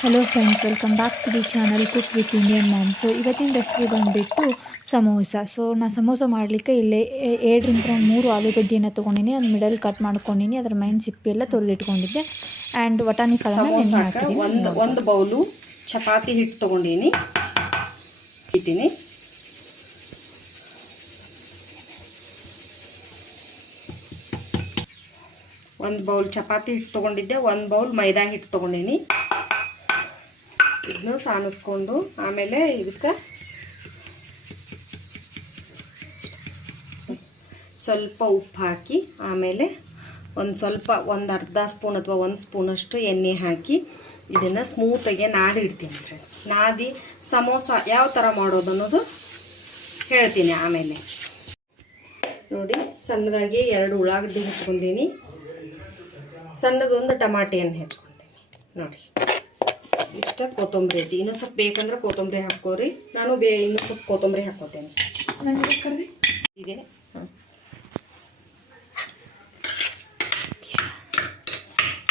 Hello friends, welcome back to the channel cook with Indian mom. So ಇವತ್ತಿನ recipe ಬಂದುಬಿಟ್ಟು samosa. So ನಾನು ಸಮೋಸ ಮಾಡಲಿಕ್ಕೆ ಇಲ್ಲೇ 2-3 ಆಲೂಗಡ್ಡೆಯನ್ನು ತೊಗೊಂಡಿನಿ. ಅದು ಮಿಡಲ್ ಕಟ್ ಮಾಡ್ಕೊಂಡಿನಿ. ಅದರ ಮೈನ್ ಸಿಪ್ಪಿ ಎಲ್ಲ ತೊಳೆದಿಟ್ಕೊಂಡಿದ್ದೆ. ಆ್ಯಂಡ್ ವಟಾಣಿ ಕಾಳನ್ನು ನೆನೆ ಹಾಕಿದ್ದೀನಿ. ಒಂದು ಬೌಲು ಚಪಾತಿ ಹಿಟ್ಟು ತೊಗೊಂಡಿನಿ ಇದ್ದೀನಿ. ಒಂದು ಬೌಲ್ ಚಪಾತಿ ಹಿಟ್ಟು ತೊಗೊಂಡಿದ್ದೆ, ಒಂದು ಬೌಲ್ ಮೈದಾ ಹಿಟ್ಟು ತೊಗೊಂಡಿನಿ. ಇದನ್ನು ಸಾನಿಸ್ಕೊಂಡು ಆಮೇಲೆ ಇದಕ್ಕೆ ಸ್ವಲ್ಪ ಉಪ್ಪು ಹಾಕಿ, ಆಮೇಲೆ ಒಂದು ಅರ್ಧ ಸ್ಪೂನ್ ಅಥವಾ 1 ಸ್ಪೂನಷ್ಟು ಎಣ್ಣೆ ಹಾಕಿ ಇದನ್ನು ಸ್ಮೂತಾಗಿ ನಾದಿ ಇಡ್ತೀನಿ ಫ್ರೆಂಡ್ಸ್. ನಾದಿ ಸಮೋಸ ಯಾವ ಥರ ಮಾಡೋದು ಅನ್ನೋದು ಹೇಳ್ತೀನಿ ಆಮೇಲೆ. ನೋಡಿ, ಸಣ್ಣದಾಗಿ 2 ಉಳ್ಳಾಗಡ್ಡಿ ಹೆಚ್ಕೊಂಡಿನಿ, ಸಣ್ಣದೊಂದು ಟಮಾಟೆಯನ್ನು ಹೆಚ್ಕೊಂಡಿನಿ. ನೋಡಿ, ಇಷ್ಟ ಕೊತ್ತಂಬರಿ ಐತಿ. ಇನ್ನೂ ಸ್ವಲ್ಪ ಬೇಕಂದ್ರೆ ಕೊತ್ತಂಬರಿ ಹಾಕೋರಿ. ನಾನು ಇನ್ನೂ ಸ್ವಲ್ಪ ಕೊತ್ತಂಬರಿ ಹಾಕೋತೇನೆ. ಇದೆ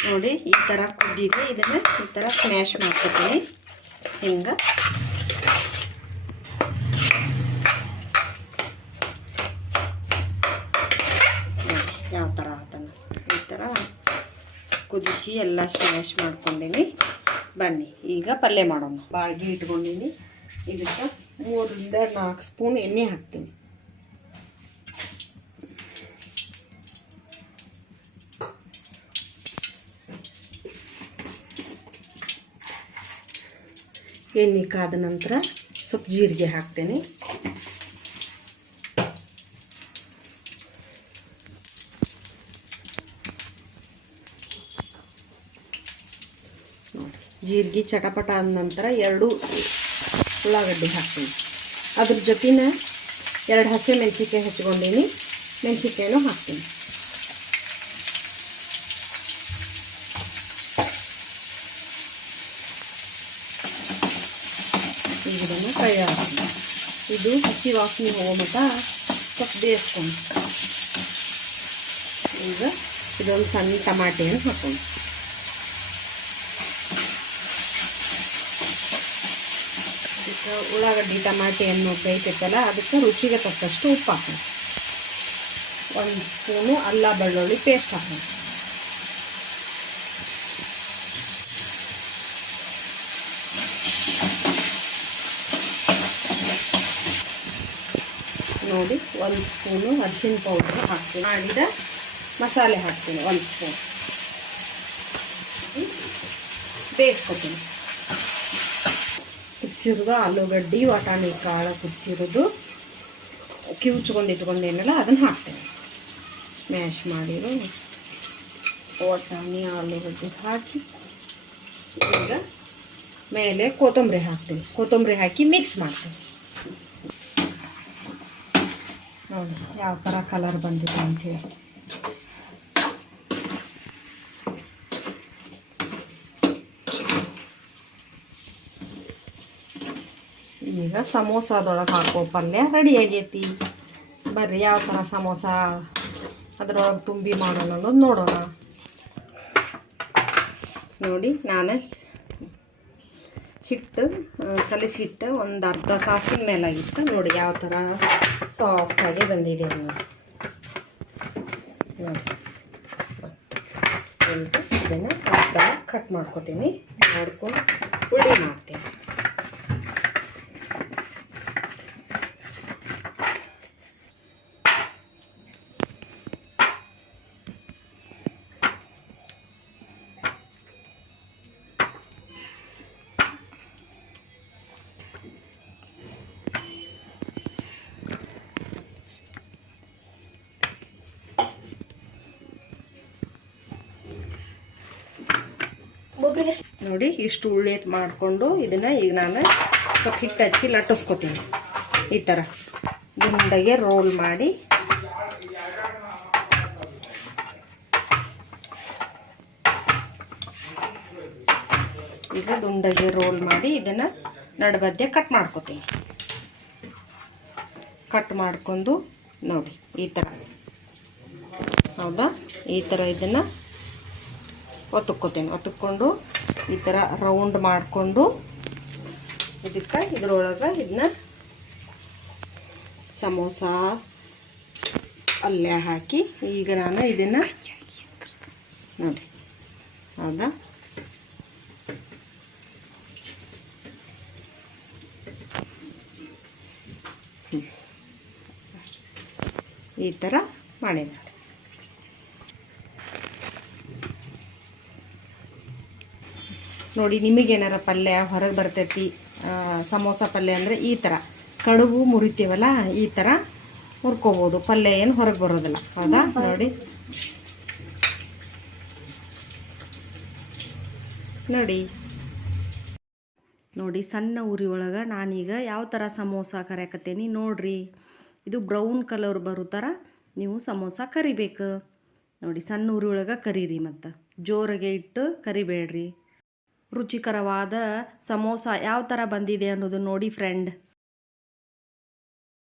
ನೋಡಿ, ಈ ಥರ ಕುದ್ದಿದೆ. ಇದನ್ನು ಈ ಥರ ಸ್ಮ್ಯಾಶ್ ಮಾಡ್ಕೊತೀನಿ. ಹಿಂಗೆ ಯಾವ ಥರ ಆತನ ಈ ಥರ ಕುದಿಸಿ ಎಲ್ಲ ಸ್ಮ್ಯಾಶ್ ಮಾಡ್ಕೊಂಡೀನಿ. ಬನ್ನಿ ಈಗ ಪಲ್ಯ ಮಾಡೋಣ. ಬಾಳ್ಗಿ ಇಟ್ಕೊಂಡಿನಿ. ಇದಕ್ಕೆ 3-4 ಸ್ಪೂನ್ ಎಣ್ಣೆ ಹಾಕ್ತೀನಿ. ಎಣ್ಣೆ ಕಾದ ನಂತರ ಸ್ವಲ್ಪ ಜೀರಿಗೆ ಹಾಕ್ತೇನೆ. ಜೀರಿಗೆ ಚಟಪಟ ಆದ ನಂತರ 2 ಉಳ್ಳಾಗಡ್ಡಿ ಹಾಕ್ತೀನಿ. ಅದ್ರ ಜೊತೆನ 2 ಹಸಿ ಮೆಣಸಿನ್ಕಾಯಿ ಹಚ್ಕೊಂಡಿನಿ. ಮೆಣಸಿನ್ಕಾಯಿನೂ ಹಾಕ್ತೀನಿ. ಈಗ ಇದನ್ನು ಫ್ರೈ ಹಾಕ್ತೀನಿ. ಇದು ಹಸಿ ವಾಸನೆ ಹೋಗೋ ಮಟ್ಟ ಸ್ವಲ್ಪ ಬೇಯಿಸ್ಕೊಂಡು ಈಗ ಇದೊಂದು ಸಣ್ಣ ಟಮಾಟೆಯನ್ನು ಹಾಕ್ಕೊಂಡು ಉಳ್ಳಾಗಡ್ಡಿ ಟಮಾಟೆಯನ್ನು ಬೇಯ್ತೈತಲ್ಲ ಅದಕ್ಕೆ ರುಚಿಗೆ ತಕ್ಕಷ್ಟು ಉಪ್ಪು ಹಾಕೋಣ. 1 ಸ್ಪೂನು ಅಲ್ಲ ಬೆಳ್ಳುಳ್ಳಿ ಪೇಸ್ಟ್ ಹಾಕೋಣ. ನೋಡಿ, 1 ಸ್ಪೂನು ಅರಿಶಿನ ಪೌಡರ್ ಹಾಕ್ತೀನಿ. ಮಾಡಿದ ಮಸಾಲೆ ಹಾಕ್ತೀನಿ 1 ಸ್ಪೂನ್. ಬೇಯಿಸ್ಕೊತೀನಿ. ಕುದಿಸಿರೋದು ಆಲೂಗಡ್ಡೆ, ವಟಾಣಿ ಕಾಳು ಕುದಿಸಿರೋದು ಕಿವುಚ್ಕೊಂಡು ಇಟ್ಕೊಂಡೇನಲ್ಲ ಅದನ್ನು ಹಾಕ್ತೇನೆ. ಸ್ಮ್ಯಾಶ್ ಮಾಡಿರೋ ವಟಾಣಿ ಆಲೂಗಡ್ಡೆ ಹಾಕಿ ಈಗ ಮೇಲೆ ಕೊತ್ತಂಬರಿ ಹಾಕ್ತೀನಿ. ಕೊತ್ತಂಬರಿ ಹಾಕಿ ಮಿಕ್ಸ್ ಮಾಡ್ತೀನಿ. ನೋಡಿ ಯಾವ ಥರ ಕಲರ್ ಬಂದಿದೆ ಅಂಥೇಳಿ. ಈಗ ಸಮೋಸದೊಳಗೆ ಹಾಕೋ ಪಲ್ಯ ರೆಡಿ ಆಗೈತಿ. ಬರ್ರಿ ಯಾವ ಥರ ಸಮೋಸ ಅದರೊಳಗೆ ತುಂಬಿ ಮಾಡೋಣ ಅನ್ನೋದು ನೋಡೋಣ. ನೋಡಿ, ನಾನು ಹಿಟ್ಟು ಕಲಿಸಿಟ್ಟು ಒಂದು ಅರ್ಧ ತಾಸಿನ ಮೇಲಾಗಿತ್ತು. ನೋಡಿ ಯಾವ ಥರ ಸಾಫ್ಟಾಗಿ ಬಂದಿದೆ ಅನ್ನೋದು. ನೋಡಿ, ಇದನ್ನು ಕಟ್ ಮಾಡ್ಕೊತೀನಿ. ಮಾಡ್ಕೊಂಡು ಉಳ್ಳಿ ಮಾಡ್ತೀನಿ. ನೋಡಿ, ಇಷ್ಟು ಉಳ್ಳಿ ಮಾಡಿಕೊಂಡು ಇದನ್ನು ಈಗ ನಾನು ಸ್ವಲ್ಪ ಹಿಟ್ಟು ಹಚ್ಚಿ ಲಟ್ಟಿಸ್ಕೊತೀನಿ. ಈ ಥರ ಗುಂಡಗೆ ರೋಲ್ ಮಾಡಿ ಈಗ ದುಂಡಗೆ ರೋಲ್ ಮಾಡಿ ಇದನ್ನು ನಡುಮಧ್ಯೆ ಕಟ್ ಮಾಡ್ಕೊತೀನಿ. ಕಟ್ ಮಾಡ್ಕೊಂಡು ನೋಡಿ ಈ ಥರ, ಹೌದಾ, ಈ ಥರ ಇದನ್ನು ಒತ್ತುಕ್ಕೋತೀನಿ. ಒತ್ತುಕೊಂಡು ಈ ಥರ ರೌಂಡ್ ಮಾಡಿಕೊಂಡು ಇದಕ್ಕೆ ಇದ್ರೊಳಗೆ ಇದನ್ನ ಸಮೋಸ ಅಲ್ಲೇ ಹಾಕಿ ಈಗ ನಾನು ಇದನ್ನು ನೋಡಿ ಹೌದಾ ಈ ಥರ ಮಾಡಿದೆ ನೋಡಿ. ನಿಮಗೇನಾರ ಪಲ್ಯ ಹೊರಗೆ ಬರ್ತೈತಿ ಸಮೋಸ ಪಲ್ಯ ಅಂದರೆ ಈ ಥರ ಕಡುಬು ಮುರಿತೀವಲ್ಲ ಈ ಥರ ಹುರ್ಕೋಬೋದು. ಪಲ್ಯ ಏನು ಹೊರಗೆ ಬರೋದಿಲ್ಲ ಹೌದಾ ನೋಡಿ. ನೋಡಿ ನೋಡಿ ಸಣ್ಣ ಉರಿ ಒಳಗೆ ನಾನೀಗ ಯಾವ ಥರ ಸಮೋಸ ಕರಿಯಾಕತ್ತೇನಿ ನೋಡ್ರಿ. ಇದು ಬ್ರೌನ್ ಕಲರ್ ಬರೋ ಥರ ನೀವು ಸಮೋಸ ಕರಿಬೇಕು ನೋಡಿ. ಸಣ್ಣ ಉರಿ ಒಳಗೆ ಕರೀರಿ, ಮತ್ತು ಜೋರಾಗೆ ಇಟ್ಟು ಕರಿಬೇಡ್ರಿ. ರುಚಿಕರವಾದ ಸಮೋಸ ಯಾವ ಥರ ಬಂದಿದೆ ಅನ್ನೋದು ನೋಡಿ ಫ್ರೆಂಡ್.